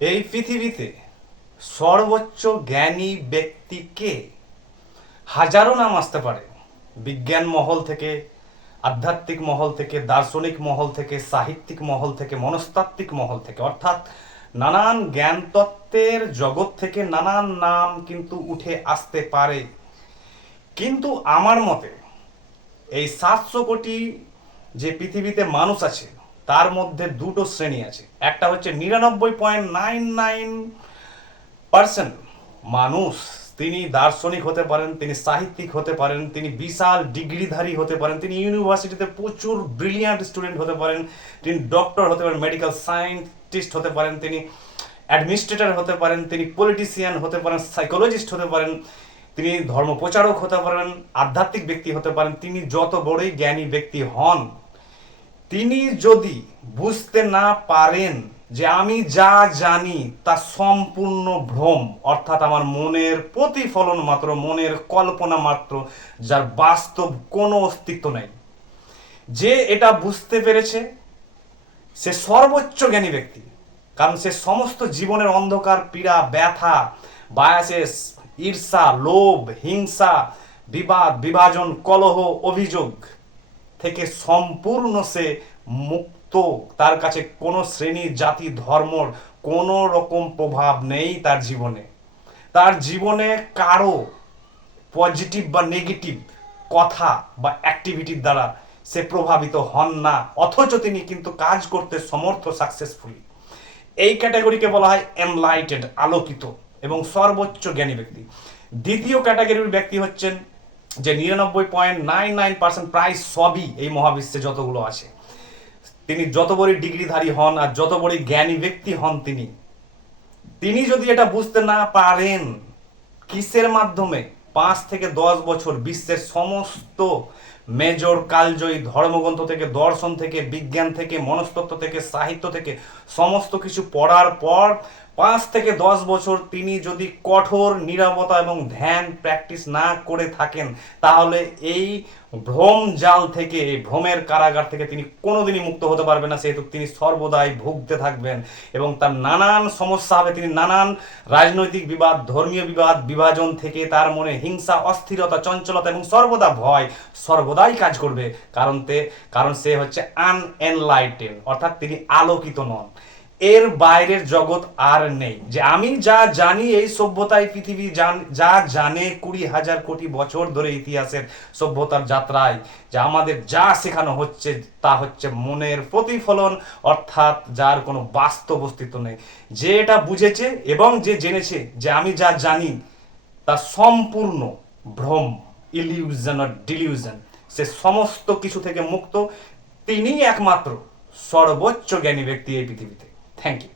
এই পৃথিবীতে সর্বোচ্চ জ্ঞানী ব্যক্তিকে হাজারো নাম আসতে পারে, বিজ্ঞান মহল থেকে, আধ্যাত্মিক মহল থেকে, দার্শনিক মহল থেকে, সাহিত্যিক মহল থেকে, মনস্তাত্ত্বিক মহল থেকে, অর্থাৎ নানান জ্ঞান তত্ত্বের জগৎ থেকে নানান নাম কিন্তু উঠে আসতে পারে। কিন্তু আমার মতে এই 700 কোটি যে পৃথিবীতে মানুষ আছে তার মধ্যে দুটো শ্রেণী আছে। একটা হচ্ছে 99.99% মানুষ, তিনি দার্শনিক হতে পারেন, তিনি সাহিত্যিক হতে পারেন, তিনি বিশাল ডিগ্রিধারী হতে পারেন, তিনি ইউনিভার্সিটিতে প্রচুর ব্রিলিয়ান্ট স্টুডেন্ট হতে পারেন, তিনি ডক্টর হতে পারেন, মেডিকেল সায়েন্টিস্ট হতে পারেন, তিনি অ্যাডমিনিস্ট্রেটর হতে পারেন, তিনি পলিটিশিয়ান হতে পারেন, সাইকোলজিস্ট হতে পারেন, তিনি ধর্মপ্রচারক হতে পারেন, আধ্যাত্মিক ব্যক্তি হতে পারেন। তিনি যত বড়ই জ্ঞানী ব্যক্তি হন, তিনি যদি বুঝতে না পারেন যে আমি যা জানি তা সম্পূর্ণ ভ্রম, অর্থাৎ আমার মনের প্রতিফলন মাত্র, মনের কল্পনা মাত্র, যার বাস্তব কোনো অস্তিত্ব নেই, যে এটা বুঝতে পেরেছে সে সর্বোচ্চ জ্ঞানী ব্যক্তি। কারণ সে সমস্ত জীবনের অন্ধকার, পীড়া, ব্যথা, বায়াসেস, ঈর্ষা, লোভ, হিংসা, বিবাদ, বিভাজন, কলহ, অভিযোগ থেকে সম্পূর্ণ সে মুক্ত। তার কাছে কোনো শ্রেণী, জাতি, ধর্মর কোনো রকম প্রভাব নেই তার জীবনে। তার জীবনে কারো পজিটিভ বা নেগেটিভ কথা বা অ্যাক্টিভিটির দ্বারা সে প্রভাবিত হন না, অথচ তিনি কিন্তু কাজ করতে সমর্থ, সাকসেসফুলি। এই ক্যাটাগরিকে বলা হয় এনলাইটেড, আলোকিত এবং সর্বোচ্চ জ্ঞানী ব্যক্তি। দ্বিতীয় ক্যাটাগরির ব্যক্তি হচ্ছেন যে 99.99% প্রায় সবই এই মহাবিশ্বে যতগুলো আছে, তিনি যত বড়ই ডিগ্রিধারী হন আর যত বড়ই জ্ঞানী ব্যক্তি হন, তিনি যদি এটা বুঝতে না পারেন কিসের মাধ্যমে 5 থেকে 10 বছর বিশ্বের সমস্ত মেজর কালজয়ী ধর্মগ্রন্থ থেকে, দর্শন থেকে, বিজ্ঞান থেকে, মনস্তত্ত্ব থেকে, সাহিত্য থেকে সমস্ত কিছু পড়ার পর 5 থেকে 10 বছর তিনি যদি কঠোর নীরবতা এবং ধ্যান প্র্যাকটিস না করে থাকেন, তাহলে এই ভ্রম জাল থেকে, ভ্রমের কারাগার থেকে তিনি কোনোদিনই মুক্ত হতে পারবেন না। সেহেতু তিনি সর্বদাই ভুগতে থাকবেন এবং তার নানান সমস্যা হবে। তিনি নানান রাজনৈতিক বিবাদ, ধর্মীয় বিবাদ, বিভাজন থেকে তার মনে হিংসা, অস্থিরতা, চঞ্চলতা এবং সর্বদা ভয় সর্বদাই কাজ করবে। কারণ সে হচ্ছে আনএনলাইটেন, অর্থাৎ তিনি আলোকিত নন। এর বাইরের জগৎ আর নেই। যে আমি যা জানি, এই সভ্যতায় পৃথিবী যা জানে 20,000 কোটি বছর ধরে ইতিহাসের সভ্যতার যাত্রায়, যে আমাদের যা শেখানো হচ্ছে তা হচ্ছে মনের প্রতিফলন, অর্থাৎ যার কোনো বাস্তব অস্তিত্ব নেই। যে এটা বুঝেছে এবং যে জেনেছে যে আমি যা জানি তা সম্পূর্ণ ভ্রম, ইলিউশন আর ডিলিউশন, সে সমস্ত কিছু থেকে মুক্ত। তিনিই একমাত্র সর্বোচ্চ জ্ঞানী ব্যক্তি এই পৃথিবীতে। Thank you.